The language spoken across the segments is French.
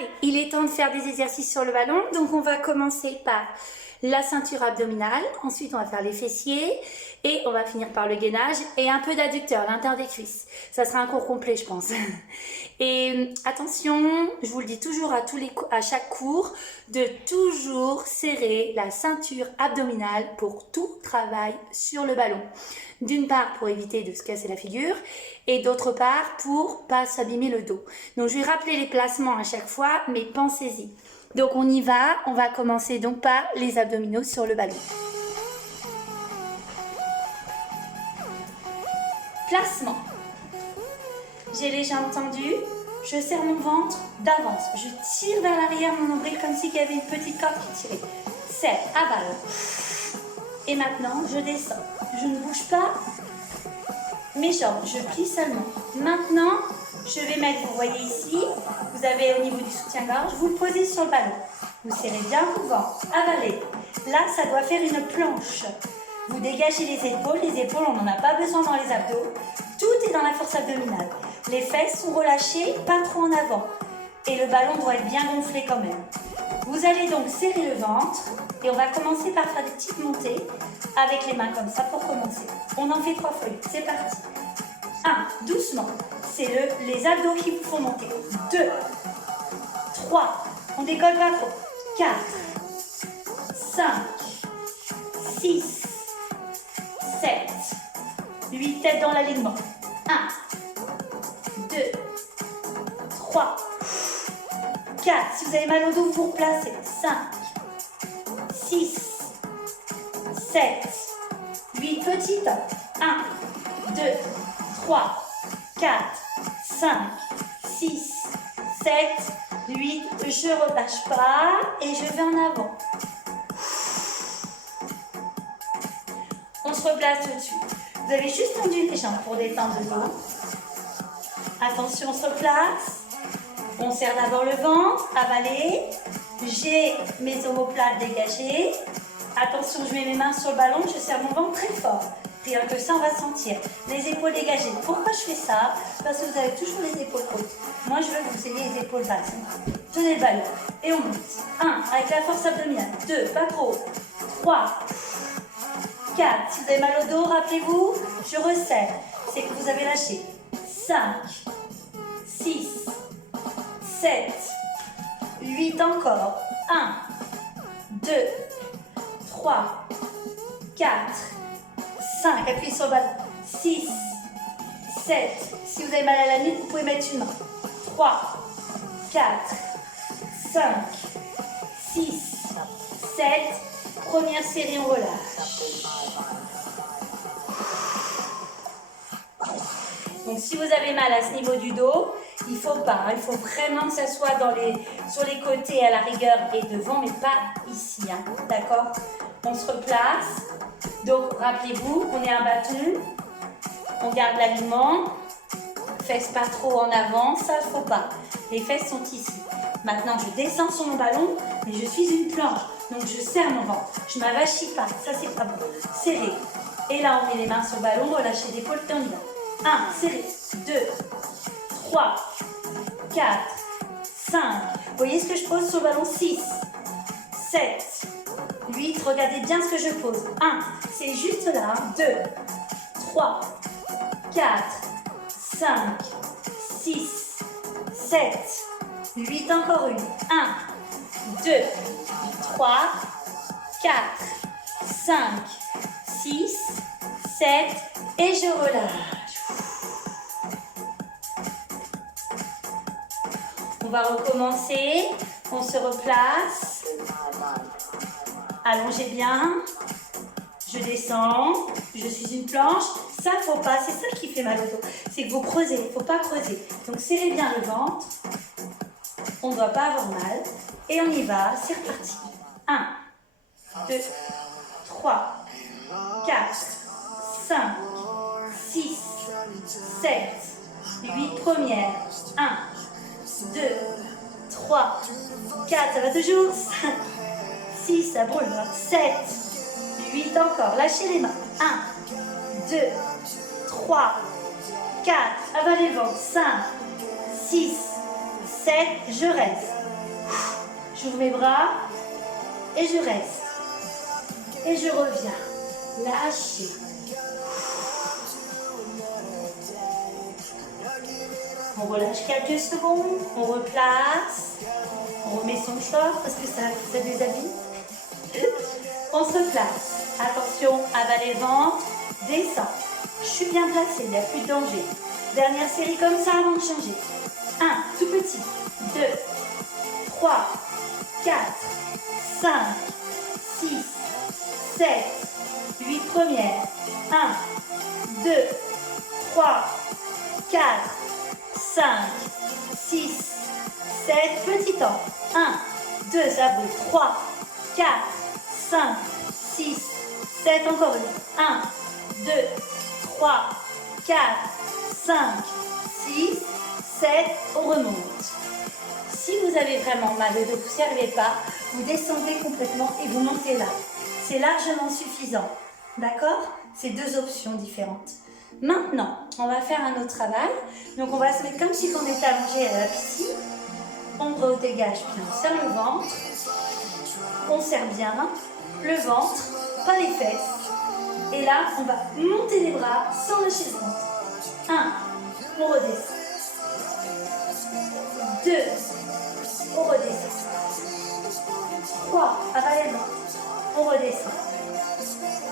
Allez, il est temps de faire des exercices sur le ballon. Donc on va commencer par la ceinture abdominale. Ensuite, on va faire les fessiers. Et on va finir par le gainage et un peu d'adducteur, l'intérieur des cuisses. Ça sera un cours complet, je pense. Et attention, je vous le dis toujours à chaque cours, de toujours serrer la ceinture abdominale pour tout travail sur le ballon. D'une part, pour éviter de se casser la figure et d'autre part, pour pas s'abîmer le dos. Donc, je vais rappeler les placements à chaque fois, mais pensez-y. Donc, on y va. On va commencer donc par les abdominaux sur le ballon. Placement. J'ai les jambes tendues, je serre mon ventre d'avance. Je tire vers l'arrière mon nombril comme s'il y avait une petite corde qui tirait. Serre, avale. Et maintenant, je descends. Je ne bouge pas mes jambes, je plie seulement. Maintenant, je vais mettre, vous voyez ici, vous avez au niveau du soutien-gorge, vous le posez sur le ballon. Vous serrez bien vos ventres, avalez. Là, ça doit faire une planche. Vous dégagez les épaules, on n'en a pas besoin dans les abdos. Tout est dans la force abdominale. Les fesses sont relâchées, pas trop en avant. Et le ballon doit être bien gonflé quand même. Vous allez donc serrer le ventre et on va commencer par faire des petites montées avec les mains comme ça pour commencer. On en fait 3 fois. C'est parti. 1, doucement. C'est les abdos qui vous font monter. 2, 3, on décolle pas trop. 4, 5, 6, 7, 8, tête dans l'alignement. 1, 2, 3, 4. Si vous avez mal au dos, vous vous replacez. 5, 6, 7, 8. Petite. 1, 2, 3, 4, 5, 6, 7, 8. Je relâche pas et je vais en avant. On se replace tout de suite. Vous avez juste tendu les jambes pour détendre le dos. Attention, on se replace. On serre d'abord le ventre, avalé. J'ai mes omoplates dégagées. Attention, je mets mes mains sur le ballon, je serre mon ventre très fort. Rien que ça, on va sentir. Les épaules dégagées. Pourquoi je fais ça? Parce que vous avez toujours les épaules hautes. Moi, je veux que vous ayez les épaules basses. Tenez le ballon. Et on monte. 1, avec la force abdominale. 2, pas trop. 3, 4. Si vous avez mal au dos, rappelez-vous, je resserre. C'est que vous avez lâché. 5, 6, 7, 8 encore. 1, 2, 3, 4, 5. Appuyez sur le ballon. 6, 7. Si vous avez mal à la nuque, vous pouvez mettre une main. 3, 4, 5, 6, 7. Première série, on relâche. Donc, si vous avez mal à ce niveau du dos, il faut pas. Il faut vraiment que ça soit sur les côtés à la rigueur et devant, mais pas ici. Hein, d'accord? On se replace. Donc, rappelez-vous, on est un bâton. On garde l'alignement. Fesses pas trop en avant, ça ne faut pas. Les fesses sont ici. Maintenant, je descends sur mon ballon, mais je suis une planche. Donc, je serre mon ventre. Je ne m'avachis pas. Ça, c'est pas bon. Serré. Et là, on met les mains sur le ballon, relâchez l'épaule, et on y va. 1, serré. 2, 3, 4, 5. Vous voyez ce que je pose sur le ballon? 6, 7, 8. Regardez bien ce que je pose. 1, c'est juste là. 2, 3, 4, 5, 6, 7, 8. Encore une. 1, 2, 3, 4, 5, 6, 7. Et je relâche. On va recommencer. On se replace. Allongez bien. Je descends. Je suis une planche. Ça, faut pas. C'est ça qui fait mal au dos. C'est que vous creusez. Il ne faut pas creuser. Donc, serrez bien le ventre. On ne doit pas avoir mal. Et on y va. C'est reparti. 1, 2, 3, 4, 5, 6, 7, 8. Première. 1, 2, 3, 4. Ça va toujours. 5, 6. Ça brûle. 7, 8 encore. Lâchez les mains. 1, 2, 3, 4. Avalez le ventre. 5, 6, 7, je reste. J'ouvre mes bras et je reste. Et je reviens. Lâchez. On relâche quelques secondes, on replace, on remet son short parce que ça déshabille. On se place. Attention, avaler le ventre, descend. Je suis bien placée, il n'y a plus de danger. Dernière série comme ça avant de changer. 1, tout petit. 2, 3, 4, 5, 6, 7, 8 premières. 1, 2, 3, 4, 5, 6, 7, petit temps. 1, 2, ça bouge. 3, 4, 5, 6, 7, encore une. 1, 2, 3, 4, 5, 6, 7, on remonte. Si vous avez vraiment mal au dos, vous n'y arrivez pas, vous descendez complètement et vous montez là. C'est largement suffisant. D'accord? C'est deux options différentes. Maintenant, on va faire un autre travail. Donc, on va se mettre comme si on était allongé à la piscine. On redégage bien, on serre le ventre. On serre bien le ventre, pas les fesses. Et là, on va monter les bras sans lâcher le ventre. 1, on redescend. 2, on redescend. 3, avalez le ventre. On redescend.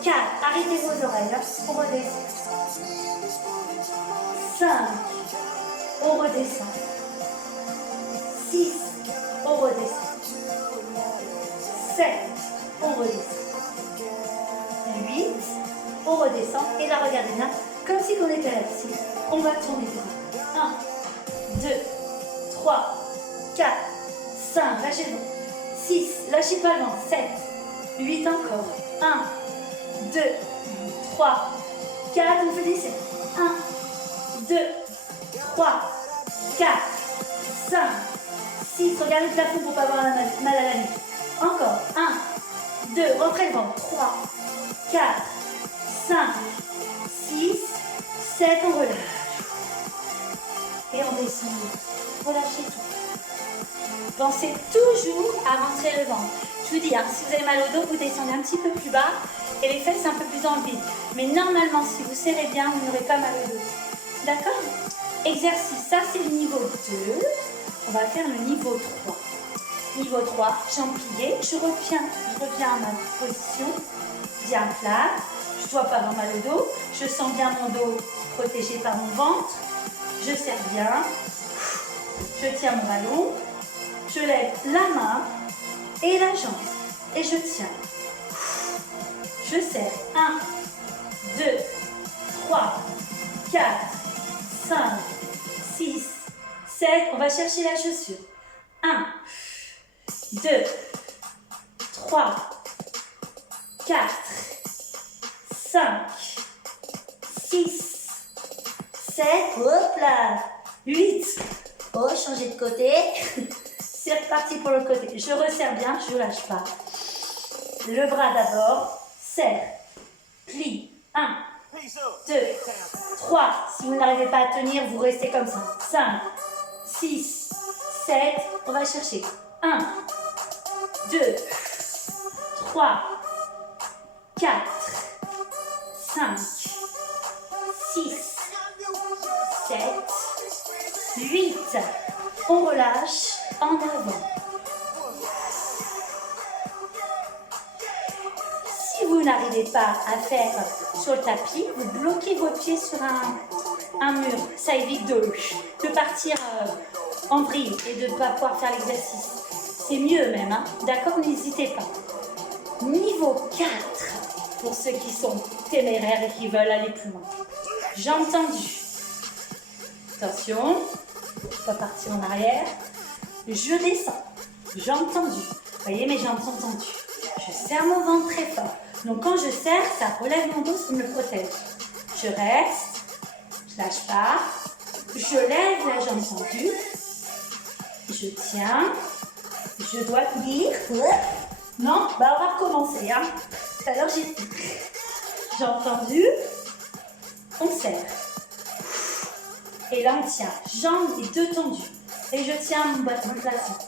4, arrêtez vos oreilles, on redescend. 5, on redescend. 6, on redescend. 7, on redescend. 8, on redescend. Et là, regardez bien, comme si on était là ici. On va tourner les bras. 1, 2, 3, 4, 5, lâchez le ventre. 6, lâchez pas le ventre. 7, 8 encore. 1, 2, 3, 4, on fait des 7. 1, 2, 3, 4, 5, 6. Regardez le plafond pour ne pas avoir mal à la nuque. Encore. 1, 2, rentrez le ventre. 3, 4, 5, 6, 7, on relâche. Et on descend. Relâchez tout. Pensez toujours à rentrer le ventre. Je vous dis, si vous avez mal au dos, vous descendez un petit peu plus bas et les fesses un peu plus dans le vide. Mais normalement, si vous serrez bien, vous n'aurez pas mal au dos. D'accord? Exercice, ça c'est le niveau 2. On va faire le niveau 3. Niveau 3, jambes pliées. Je reviens à ma position, bien plate. Je ne dois pas avoir mal au dos. Je sens bien mon dos protégé par mon ventre. Je serre bien. Je tiens mon ballon. Je lève la main et la jambe. Et je tiens. Je serre. 1, 2, 3, 4, 5, 6, 7. On va chercher la chaussure. 1, 2, 3, 4, 5, 6, 7. Hop là. 8. Oh, changer de côté. C'est reparti pour le côté. Je resserre bien, je ne lâche pas. Le bras d'abord. Serre. Plie. 1, 2, 3. Si vous n'arrivez pas à tenir, vous restez comme ça. 5, 6, 7. On va chercher. 1, 2, 3, 4, 5, 6, 7, 8. On relâche en avant. Si vous n'arrivez pas à faire sur le tapis, vous bloquez vos pieds sur un mur. Ça évite de partir en vrille et de ne pas pouvoir faire l'exercice. C'est mieux même, hein? D'accord? N'hésitez pas. Niveau 4, pour ceux qui sont téméraires et qui veulent aller plus loin. Jambes tendues. Attention, pas partir en arrière. Je descends, jambes tendues. Vous voyez, mes jambes sont tendues. Je serre mon ventre très fort. Donc quand je serre, ça relève mon dos, ça me protège. Je reste, je lâche pas. Je lève la jambe tendue. Je tiens. Je dois tenir. Non, on va recommencer. Hein. Tout à l'heure, j'ai dit. Jambes tendues. On serre. Et là, on tient. Jambes les deux tendues. et je tiens mon placement.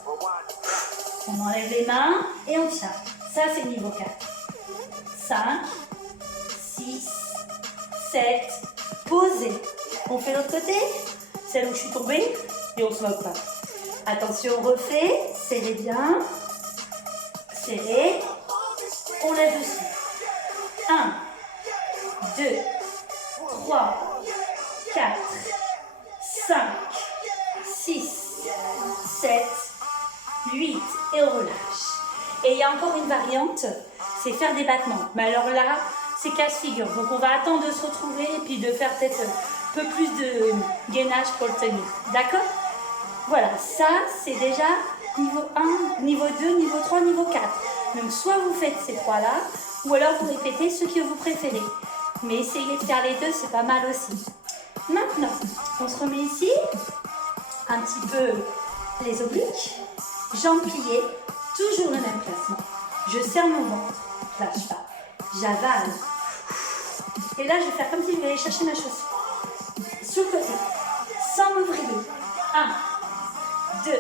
On enlève les mains et on tient. Ça, c'est niveau 4. 5, 6, 7, posez. On fait l'autre côté, celle où je suis tombée, et on se moque pas. Attention, on refait, serrez bien, serrez, on lève dessus. 1, 2, 3, 4, 5, 6, 7, 8, et on relâche. Et il y a encore une variante, c'est faire des battements. Mais alors là, c'est casse-figure. Donc on va attendre de se retrouver et puis de faire peut-être un peu plus de gainage pour le tenir. D'accord? Voilà, ça c'est déjà niveau 1, niveau 2, niveau 3, niveau 4. Donc soit vous faites ces trois-là, ou alors vous répétez ceux que vous préférez. Mais essayez de faire les deux, c'est pas mal aussi. Maintenant, on se remet ici, un petit peu les obliques, jambes pliées, toujours le même placement. Je serre mon ventre, lâche pas, j'avale. Et là, je vais faire comme si je voulais aller chercher ma chaussure. Sur le côté, sans me vriller. 1, 2,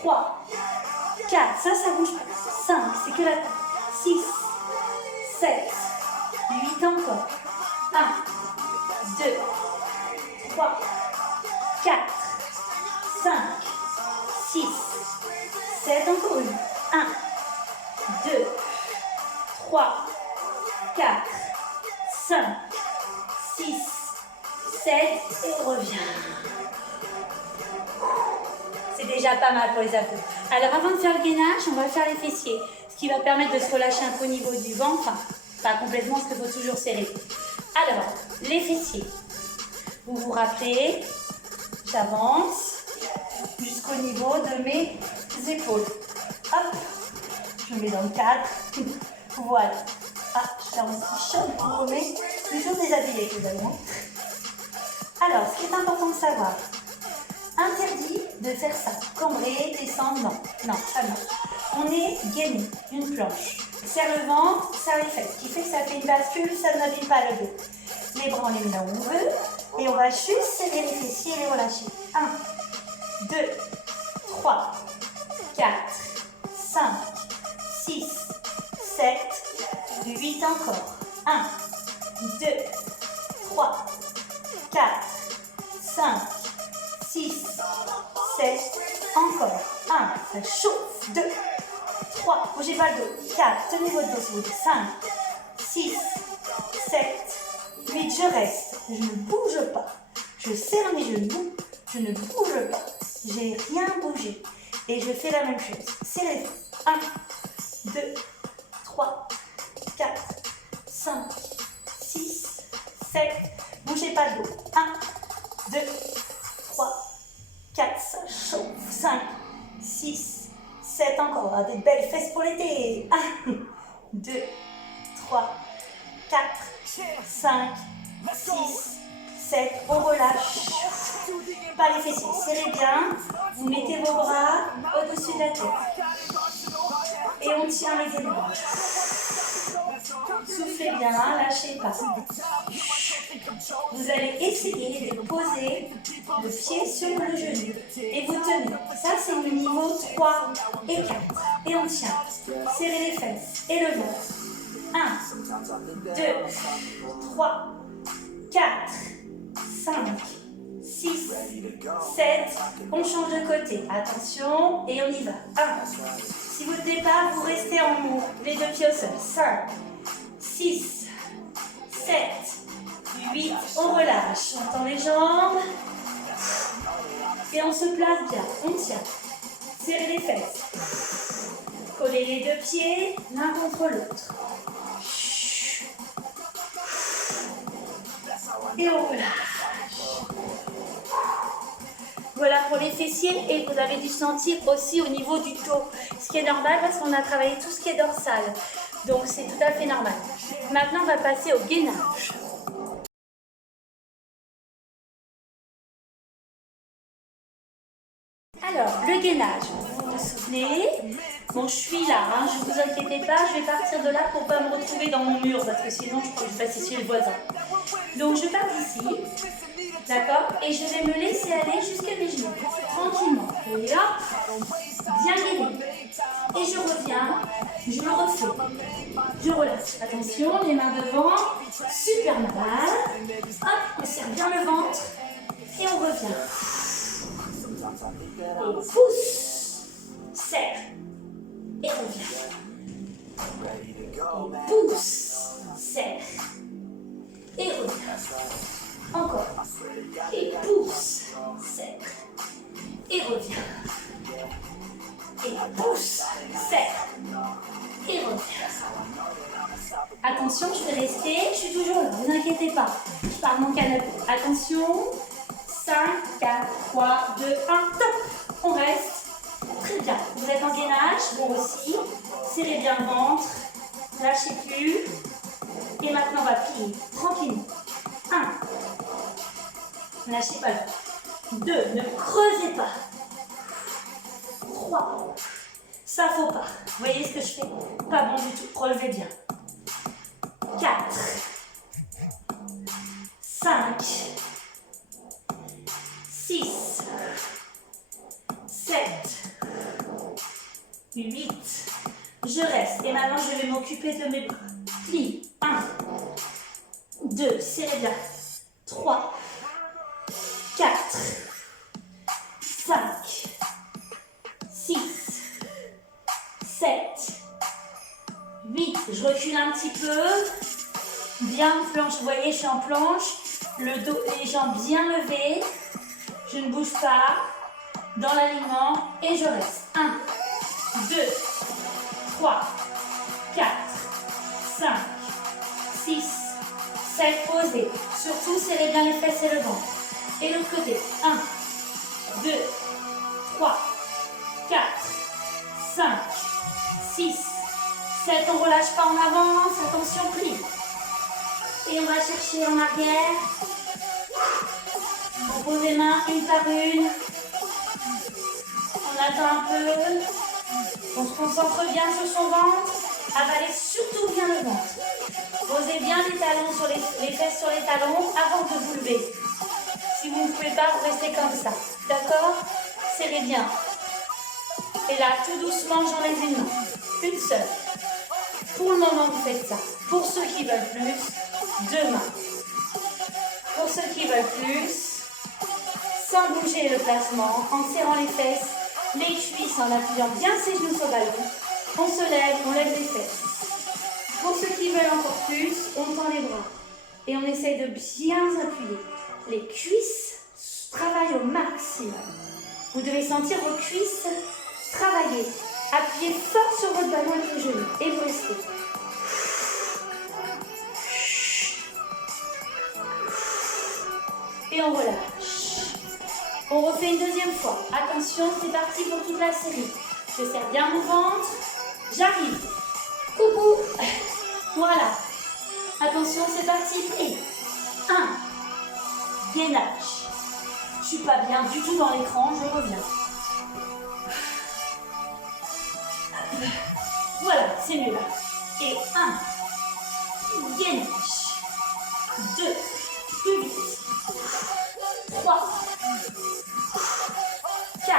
3, 4, ça bouge pas. 5, c'est que la tête. 6, 7, 8 encore. 1, 2, 3, 4, 5, 6, 7, encore une. 1, 2, 3, 4, 5, 6, 7 et on revient. C'est déjà pas mal pour les abdos. Alors avant de faire le gainage, on va faire les fessiers, ce qui va permettre de se relâcher un peu au niveau du ventre, enfin pas complètement parce qu'il faut toujours serrer. Alors, les fessiers. Vous vous rappelez, j'avance jusqu'au niveau de mes épaules. Hop, je me mets dans le cadre. Voilà. Ah, je ferme mon t-shirt, je me remets toujours déshabillée, les amis. Alors, ce qui est important de savoir, interdit de faire ça. Cambrer, descendre, non. Non, ça non. On est gainé, une planche. Serre le ventre, serre les fesses. Ce qui fait que ça fait une bascule, ça n'abîme pas le dos. Les bras, on les met là où on veut. Et on va juste serrer les fessiers et les relâcher. 1, 2, 3, 4, 5, 6, 7, 8 encore. 1, 2, 3, 4, 5, 6, 7, encore. 1, ça chauffe. 2, 3, bougez pas le dos. 4, tenez votre dos, s'il vous plaît. 5, 6, 7, 8, je reste. Je ne bouge pas. Je serre mes genoux. Je ne bouge pas. J'ai rien bougé. Et je fais la même chose. Serrez les fesses. 1, 2, 3, 4, 5, 6, 7. Bougez pas le dos. 1, 2, 3, 4, ça chauffe. 5, 6, 7, encore. Des belles fesses pour l'été. 1, 2, 3, 4, 5, 6, 7. On relâche. Pas les fessiers. Serrez bien. Vous mettez vos bras au-dessus de la tête. Et on tient les épaules. Soufflez bien, lâchez pas. Vous allez essayer de poser le pied sur le genou. Et vous tenez. Ça, c'est le niveau 3 et 4. Et on tient. Serrez les fesses et le ventre. 1, 2, 3, 4, 5, 6, 7. On change de côté. Attention, et on y va. 1. Si vous ne départ, vous restez en haut. Les deux pieds au sol. 5, 6, 7, 8. On relâche. On tend les jambes. Et on se place bien. On tient. Serrez les fesses. Collez les deux pieds l'un contre l'autre. Et on relâche. Voilà pour les fessiers et vous avez dû sentir aussi au niveau du dos. Ce qui est normal parce qu'on a travaillé tout ce qui est dorsal. Donc c'est tout à fait normal. Maintenant on va passer au gainage. Alors, le gainage, vous vous souvenez? Bon, je suis là, hein, je ne vous inquiétez pas, je vais partir de là pour ne pas me retrouver dans mon mur, parce que sinon je peux passer chez le voisin. Donc, je pars d'ici, D'accord? Et je vais me laisser aller jusqu'à mes genoux. Tranquillement. Et hop, bien guéri. Et je reviens, je le refais. Je relâche. Attention, les mains devant. Super mal. Hop, on serre bien le ventre. Et on revient. Et pousse. Serre. Et revient. Et pousse. Serre. Et revient. Encore. Et pousse. Serre. Et revient. Et pousse. Serre. Et revient. Attention, je vais rester. Je suis toujours là. Ne vous inquiétez pas. Je pars de mon canapé. Attention. 5, 4, 3, 2, 1. Top. On reste. Très bien. Vous êtes en gainage. Vous aussi. Serrez bien le ventre. Lâchez plus. Et maintenant, on va plier. Tranquillement. 1. Lâchez pas le ventre. 2. Ne creusez pas. 3. Ça faut pas. Vous voyez ce que je fais? Pas bon du tout. Relevez bien. 4. 5. 6. 7. 8. Je reste. Et maintenant, je vais m'occuper de mes bras. Plie. 1. 2. Serrez bien. 3. 4. 5. 6. 7. 8. Je recule un petit peu. Bien planche. Vous voyez, je suis en planche. Le dos et les jambes bien levées. Je ne bouge pas. Dans l'alignement. Et je reste. 1, 2, 3, 4, 5, 6, 7. Posez. Surtout, serrez bien les fesses et le ventre. Et l'autre côté. 1, 2, 3, 4, 5, 6, 7. On ne relâche pas, on avance. Attention, plie. Et on va chercher en arrière. On pose les mains une par une. On attend un peu. On se concentre bien sur son ventre. Avalez surtout bien le ventre. Posez bien les talons sur les fesses sur les talons avant de vous lever. Si vous ne pouvez pas, vous restez comme ça. D'accord? Serrez bien. Et là, tout doucement, j'enlève une main. Une seule. Pour le moment, vous faites ça. Pour ceux qui veulent plus, 2 mains. Pour ceux qui veulent plus, sans bouger le placement, en serrant les fesses, les cuisses, en appuyant bien ses genoux sur le ballon. On se lève, on lève les fesses. Pour ceux qui veulent encore plus, on tend les bras. Et on essaye de bien appuyer. Les cuisses travaillent au maximum. Vous devez sentir vos cuisses travailler. Appuyez fort sur votre ballon avec les genoux. Et vous restez. Et on relâche. On refait une deuxième fois. Attention, c'est parti pour toute la série. Je serre bien mon ventre. J'arrive. Coucou. Voilà. Attention, c'est parti. Et 1. Gainage. Je ne suis pas bien du tout dans l'écran, je reviens. Voilà, c'est mieux là. Et 1. Gainage. 2. Plus vite. 3. 4.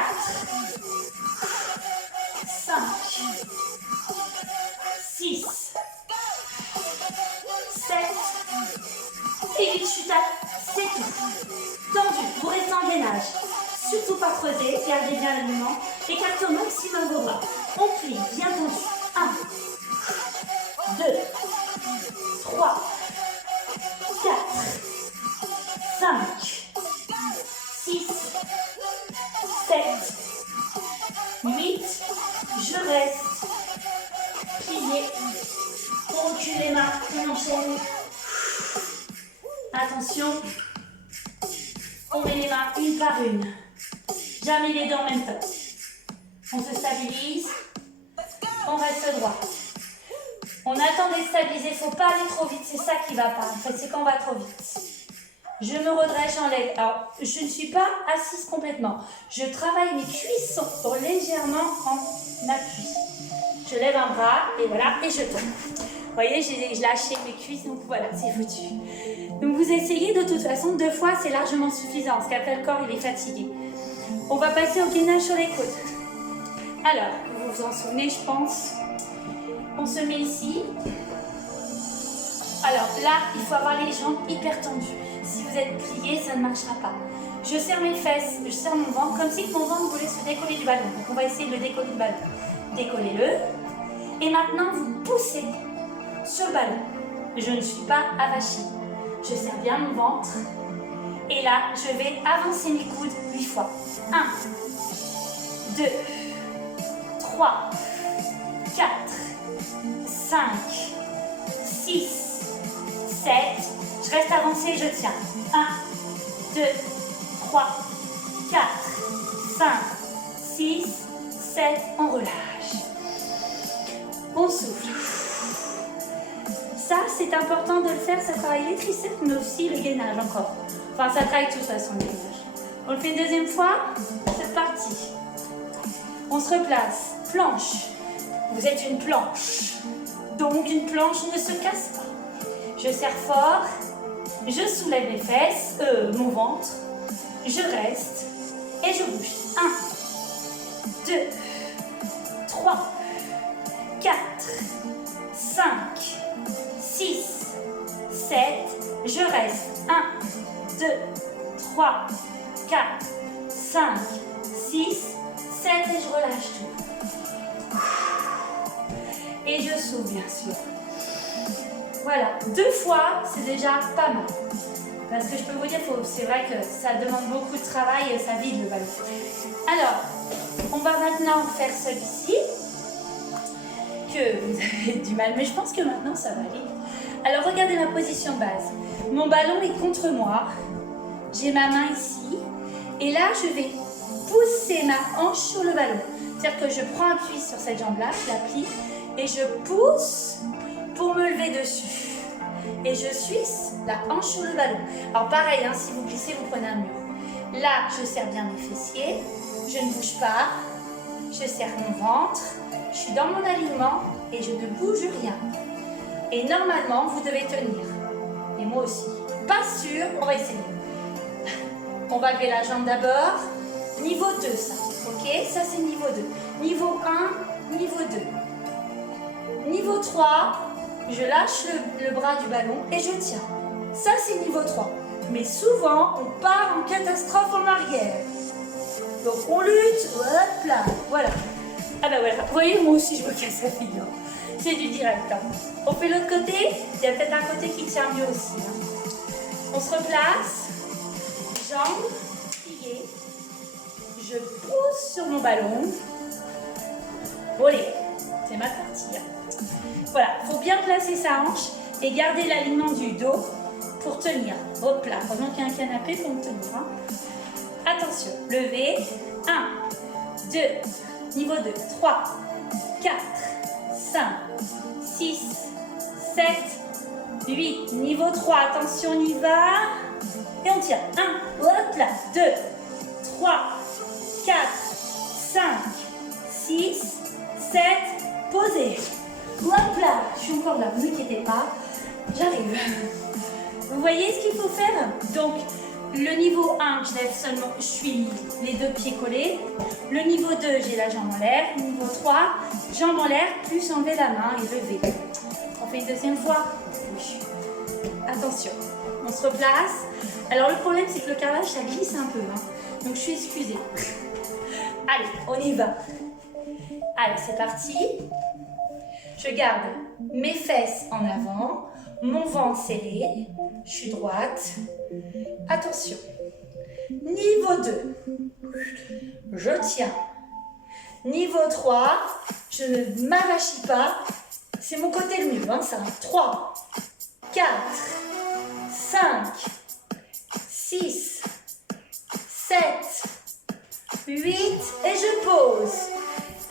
5. 6. 7. Et 8 chutes. C'est tout. Tendu. Vous restez en gainage. Surtout pas creuser. Gardez bien l'alignement. Écartez au maximum vos bras. On plie. Bien tendu. 1. 2. 3. 4. 5. 6. 7. 8. Je reste. Plié. On recule les mains. On enchaîne. Attention. On met les mains une par une. Jamais les deux en même temps. On se stabilise. On reste droit. On attend d'être stabilisé. Il ne faut pas aller trop vite. C'est ça qui ne va pas. En fait, c'est quand on va trop vite. Je me redresse, j'enlève. Alors, je ne suis pas assise complètement. Je travaille mes cuisses sont légèrement en appui. Je lève un bras et voilà, et je tombe. Vous voyez, j'ai lâché mes cuisses, donc voilà, c'est foutu. Donc vous essayez de toute façon 2 fois, c'est largement suffisant parce qu'après le corps il est fatigué. On va passer au gainage sur les côtes. Alors, vous vous en souvenez je pense. On se met ici. Alors là, il faut avoir les jambes hyper tendues. Si vous êtes plié, ça ne marchera pas. Je serre mes fesses, je serre mon ventre, comme si mon ventre voulait se décoller du ballon. Donc on va essayer de le décoller du ballon. Décollez-le. Et maintenant, vous poussez sur le ballon. Je ne suis pas avachie. Je serre bien mon ventre. Et là, je vais avancer mes coudes 8 fois. 1, 2, 3, 4, 5, 6, 7. Je reste avancée, je tiens. 1, 2, 3, 4, 5, 6, 7. On relâche. On souffle. Ça, c'est important de le faire. Ça travaille les triceps, mais aussi le gainage encore. Enfin, ça travaille de toute façon le gainage. On le fait une deuxième fois. C'est parti. On se replace. Planche. Vous êtes une planche. Donc, une planche ne se casse pas. Je serre fort. Je soulève mes fesses, mon ventre. Je reste et je bouge. 1, 2, 3, 4, 5, 6, 7. Je reste. 1, 2, 3, 4, 5, 6, 7 et je relâche tout. Et je souffle bien sûr. Voilà, 2 fois, c'est déjà pas mal. Parce que je peux vous dire, c'est vrai que ça demande beaucoup de travail et ça vide le ballon. Alors, on va maintenant faire celui-ci, que vous avez du mal, mais je pense que maintenant ça va aller. Alors, regardez ma position de base. Mon ballon est contre moi. J'ai ma main ici. Et là, je vais pousser ma hanche sur le ballon. C'est-à-dire que je prends appui sur cette jambe-là, je la plie, et je pousse pour me lever dessus. Et je suisse la hanche sur le ballon. Alors pareil, hein, si vous glissez, vous prenez un mur. Là, je serre bien mes fessiers. Je ne bouge pas. Je serre mon ventre. Je suis dans mon alignement et je ne bouge rien. Et normalement, vous devez tenir. Et moi aussi. Pas sûr, on va essayer. On va lever la jambe d'abord. Niveau 2, ça. Ok, ça c'est niveau 2. Niveau 1, niveau 2. Niveau 3, je lâche le bras du ballon et je tiens. Ça c'est niveau 3. Mais souvent, on part en catastrophe en arrière. Donc on lutte, hop là, voilà. Ah bah voilà, vous voyez, moi aussi je me casse la figure. C'est du direct. Hein. On fait l'autre côté, il y a peut-être un côté qui tient mieux aussi. Hein. On se replace, jambes pliées. Je pousse sur mon ballon. Allez, c'est ma partie. Hein. Voilà, il faut bien placer sa hanche et garder l'alignement du dos pour tenir. Hop là, pendant qu'il y a un canapé pour me tenir. Hein. Attention, levez. 1, 2, niveau 2, 3, 4, 5, 6, 7, 8. Niveau 3, attention, on y va. Et on tient. 1, hop là, 2, 3, 4, 5, 6, 7, posez. Hop là, je suis encore là, ne vous inquiétez pas, j'arrive. Vous voyez ce qu'il faut faire? Donc, le niveau 1, je lève seulement, je suis les 2 pieds collés. Le niveau 2, j'ai la jambe en l'air. Niveau 3, jambe en l'air, plus enlever la main et lever. On fait une deuxième fois. Oui. Attention, on se replace. Alors, le problème, c'est que le carrelage, ça glisse un peu. Hein. Donc, je suis excusée. Allez, on y va. Allez, c'est parti. Je garde mes fesses en avant, mon ventre serré, je suis droite. Attention. Niveau 2, je tiens. Niveau 3, je ne m'avachis pas. C'est mon côté le mieux, hein, ça. 3, 4, 5, 6, 7, 8 et je pose.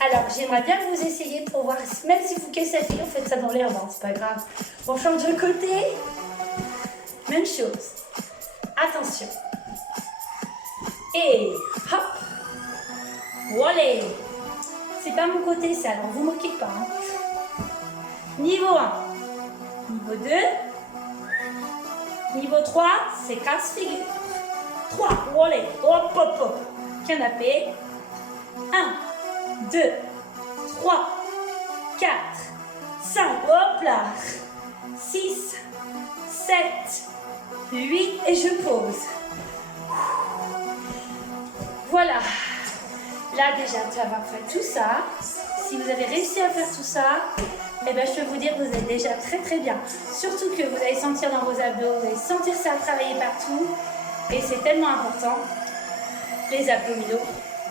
Alors, j'aimerais bien que vous essayiez pour voir, même si vous cassez la figure, faites ça dans l'air, bon, c'est pas grave. On change de côté. Même chose. Attention. Et hop. Voilà. C'est pas mon côté, ça, alors vous moquez pas. Hein. Niveau 1. Niveau 2. Niveau 3, c'est casse-figure. 3, relais, hop, hop, hop. Canapé. 1, 2, 3, 4, 5, hop là. 6, 7, 8 et je pose. Voilà. Là déjà, tu vas avoir fait tout ça. Si vous avez réussi à faire tout ça, eh ben, je peux vous dire que vous êtes déjà très très bien. Surtout que vous allez sentir dans vos abdos, vous allez sentir ça travailler partout. Et c'est tellement important. Les abdominaux.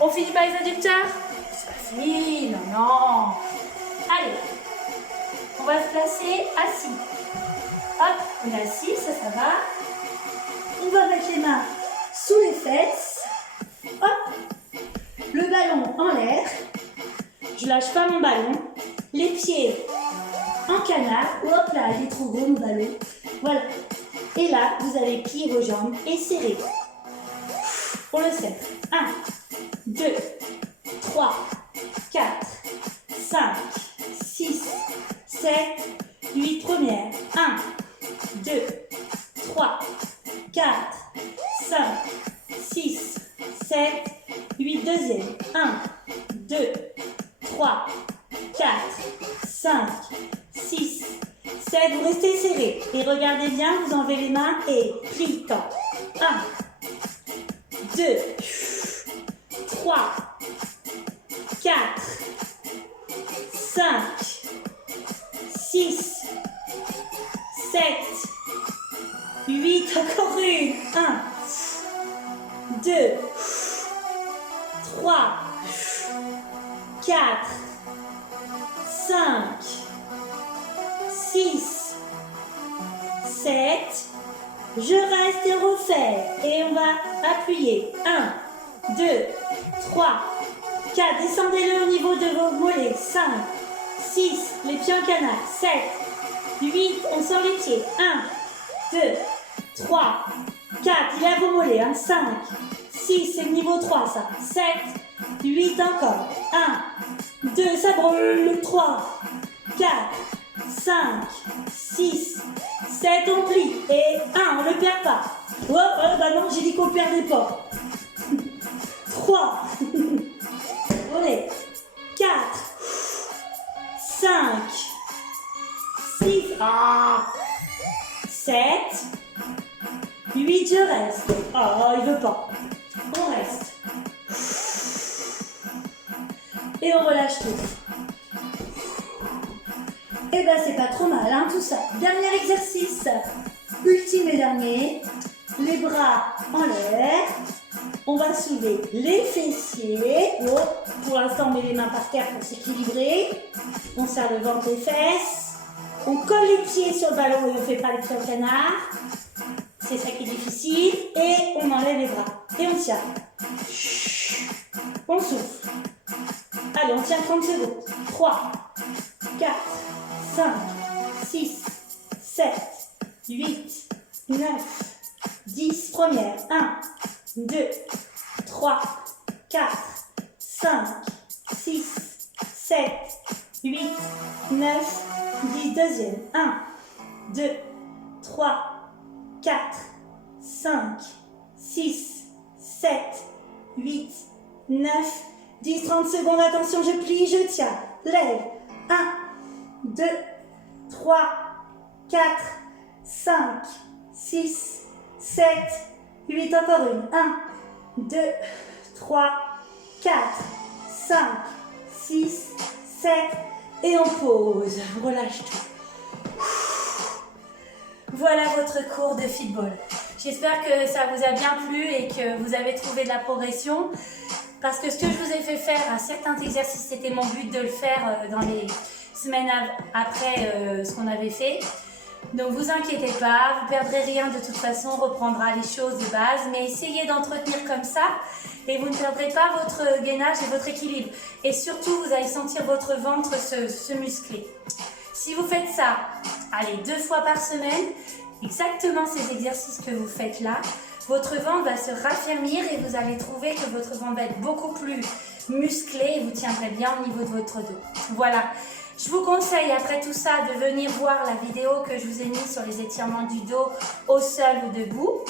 On finit par les adducteurs? C'est pas fini, non, non. Allez, on va se placer assis. Hop, on est assis, ça va. On va mettre les mains sous les fesses. Hop, le ballon en l'air. Je lâche pas mon ballon. Les pieds en canard. Hop là, il est trop gros mon ballon. Voilà. Et là, vous allez plier vos jambes et serrer. On le serre. 1, 2, 3, 4, 5, 6, 7, 8 premières. 1, 2, 3, 4, 5, 6, 7, 8 deuxième. 1, 2, 3, 4, 5, 6, 7. Vous restez serré. Et regardez bien, vous enlevez les mains et plie temps. 1, 2, 3, 4, 5, 6, 7, 8. Encore une. 1, 2, 3, 4, 5, 6, 7. Je reste et refais. Et on va appuyer. 1, 2, 3, 4. Descendez-le au niveau de vos mollets. 5, 6. Les pieds en canard. 7, 8. On sort les pieds. 1, 2, 3, 4. Il y a vos mollets. 5, 6. C'est le niveau 3 ça. 7, 8 encore. 1, 2. Ça brûle. 3, 4, 5, 6, 7, on plie. Et 1, on ne le perd pas. Oh, bah non, j'ai dit qu'on ne perdait pas. 3, allez, 4, 5, 6, 7, 8, je reste. Oh, il veut pas. On reste. Et on relâche tout. Et ben c'est pas trop mal, hein, tout ça. Dernier exercice, ultime et dernier. Les bras en l'air. On va soulever les fessiers. Oh, pour l'instant, on met les mains par terre pour s'équilibrer. On serre le ventre et les fesses. On colle les pieds sur le ballon et on ne fait pas les pieds au canard. C'est ça qui est difficile. Et on enlève les bras. Et on tient. On souffle. Allez, on tient 30 secondes. 3, 4, 5, 6, 7, 8, 9, 10. Première. 1, 2, 3, 4, 5, 6, 7, 8, 9, 10. Deuxième. 1, 2, 3, 4, 5, 6, 7, 8, 9, 10. 30 secondes. Attention, je plie, je tiens. Lève. 1, 2, 3, 4, 5, 6, 7, 8. Encore une. 1, 2, 3, 4, 5, 6, 7. Et on pose. Relâche tout. Voilà votre cours de football. J'espère que ça vous a bien plu et que vous avez trouvé de la progression. Parce que ce que je vous ai fait faire à certains exercices, c'était mon but de le faire dans les semaines après ce qu'on avait fait. Donc vous inquiétez pas, vous perdrez rien de toute façon, on reprendra les choses de base. Mais essayez d'entretenir comme ça et vous ne perdrez pas votre gainage et votre équilibre. Et surtout, vous allez sentir votre ventre se muscler. Si vous faites ça, allez, 2 fois par semaine, exactement ces exercices que vous faites là, votre ventre va se raffermir et vous allez trouver que votre ventre va être beaucoup plus musclé et vous tiendrez bien au niveau de votre dos. Voilà, Je vous conseille après tout ça de venir voir la vidéo que je vous ai mise sur les étirements du dos au sol ou debout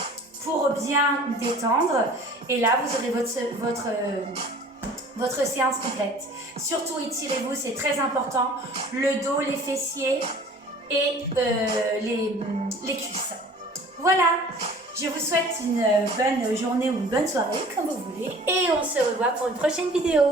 pour bien détendre. Et là, vous aurez votre séance complète. Surtout étirez-vous, c'est très important. Le dos, les fessiers et les cuisses. Voilà, je vous souhaite une bonne journée ou une bonne soirée, comme vous voulez. Et on se revoit pour une prochaine vidéo.